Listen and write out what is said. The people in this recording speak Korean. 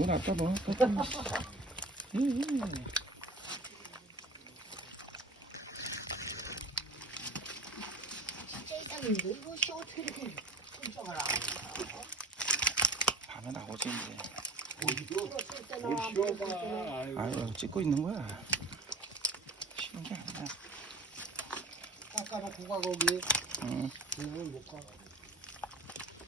이거 낫다 뭐. 이거 씨 어떻게 이렇게 끔찍을 안 밤에 나오지 이제. 뭘 쉬어봐. 아유 찍고 있는 거야. 쉬운 게 아니야. 깎아놓고 가 거기. 응. 그걸 못 가.